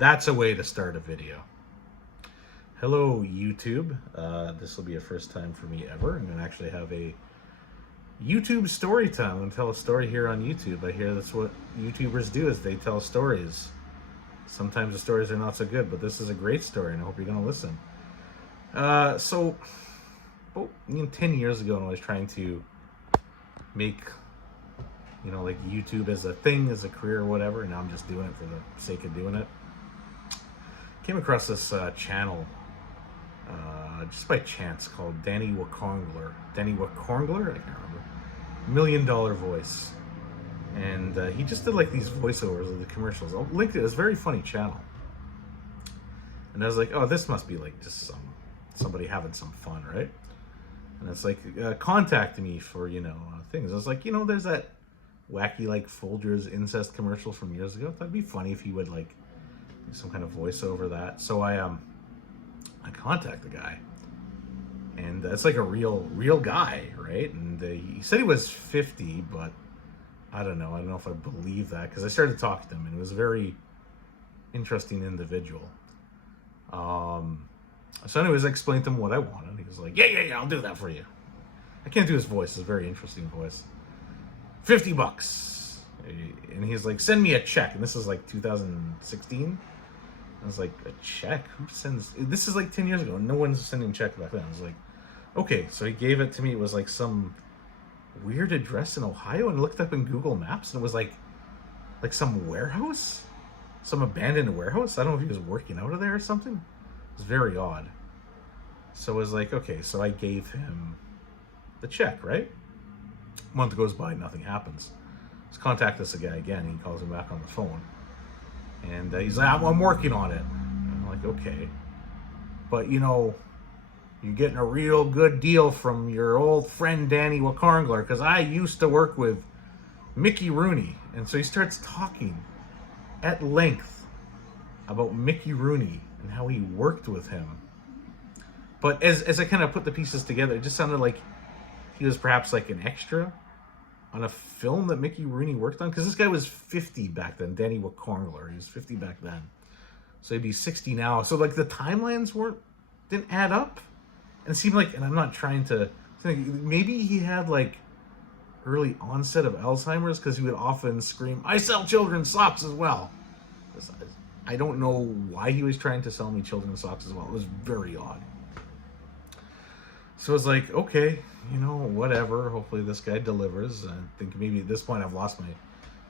That's a way to start a video. Hello, YouTube. This will be a first time for me ever. I'm going to actually have a YouTube story time. I'm going to tell a story here on YouTube. I hear that's what YouTubers do, is they tell stories. Sometimes the stories are not so good, but this is a great story, and I hope you're going to listen. So, 10 years ago, when I was trying to make, like YouTube as a thing, as a career or whatever, and now I'm just doing it for the sake of doing it. Came across this channel just by chance called Danny Wacorngler. Danny Wacorngler? I can't remember. $1 Million Voice. And he just did like these voiceovers of the commercials. I linked it. It was a very funny channel. And I was like, oh, this must be like just somebody having some fun, right? And it's like, contact me for, things. I was like, there's that wacky like Folgers incest commercial from years ago. That'd be funny if he would like do some kind of voiceover of that. So I contact the guy, and it's like a real guy, right? And he said he was 50, but I don't know if I believe that, because I started talking to him, and it was a very interesting individual. So anyways, I explained to him what I wanted. He was like, yeah, I'll do that for you. I can't do his voice. It's a very interesting voice. $50. And he's like, send me a check. And this is like 2016. I was like, a check? Who sends? This is like 10 years ago. No one's sending check back then. I was like, okay. So he gave it to me. It was like some weird address in Ohio, and I looked up in Google Maps, and it was like some warehouse, some abandoned warehouse. I don't know if he was working out of there or something. It was very odd. So I was like, okay. So I gave him the check, right? A month goes by, nothing happens. Let's contact this guy again. He calls him back on the phone. And he's like, I'm working on it. And I'm like, okay. But, you're getting a real good deal from your old friend Danny Wacorngler, because I used to work with Mickey Rooney. And so he starts talking at length about Mickey Rooney and how he worked with him. But as I kind of put the pieces together, it just sounded like he was perhaps like an extra on a film that Mickey Rooney worked on, because this guy was 50 back then. Danny Wacorngler, he was 50 back then, so he'd be 60 now. So like the timelines didn't add up, and it seemed like, and I'm not trying to think, maybe he had like early onset of Alzheimer's, because he would often scream, "I sell children's socks as well." I don't know why he was trying to sell me children's socks as well. It was very odd. So it's like, okay, whatever. Hopefully this guy delivers. I think maybe at this point I've lost my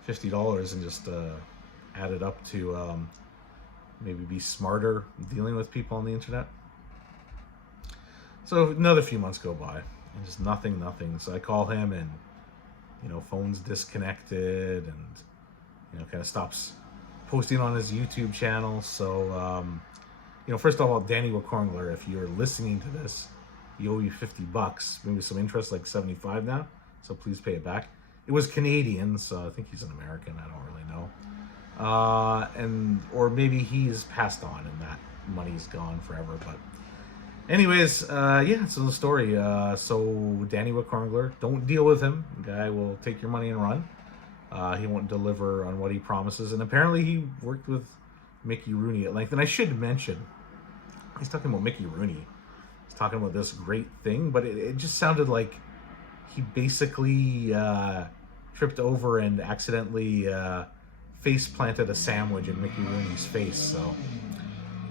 $50 and just added up to maybe be smarter dealing with people on the internet. So another few months go by, and just nothing. So I call him, and phone's disconnected, and kind of stops posting on his YouTube channel. So first of all, Danny Wacorngler, if you're listening to this, he owe you $50, maybe some interest, like 75 now. So please pay it back. It was Canadian, so I think he's an American. I don't really know. Or maybe he's passed on and that money's gone forever. But anyways, so the story. So Danny Wacorngler, don't deal with him. The guy will take your money and run. He won't deliver on what he promises. And apparently he worked with Mickey Rooney at length. And I should mention, he's talking about Mickey Rooney. Talking about this great thing, but it just sounded like he basically tripped over and accidentally face planted a sandwich in Mickey Rooney's face. So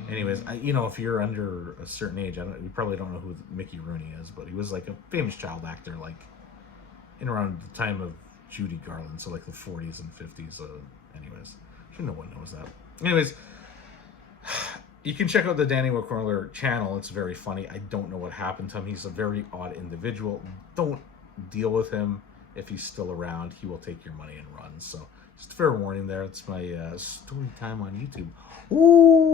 anyways, if you're under a certain age, you probably don't know who Mickey Rooney is, but he was like a famous child actor, like in around the time of Judy Garland, so like the 40s and 50s. Anyways, I'm sure no one knows that. Anyways, you can check out the Danny Wacorngler channel. It's very funny. I don't know what happened to him. He's a very odd individual. Don't deal with him. If he's still around, he will take your money and run. So just fair warning there. It's my story time on YouTube. Ooh.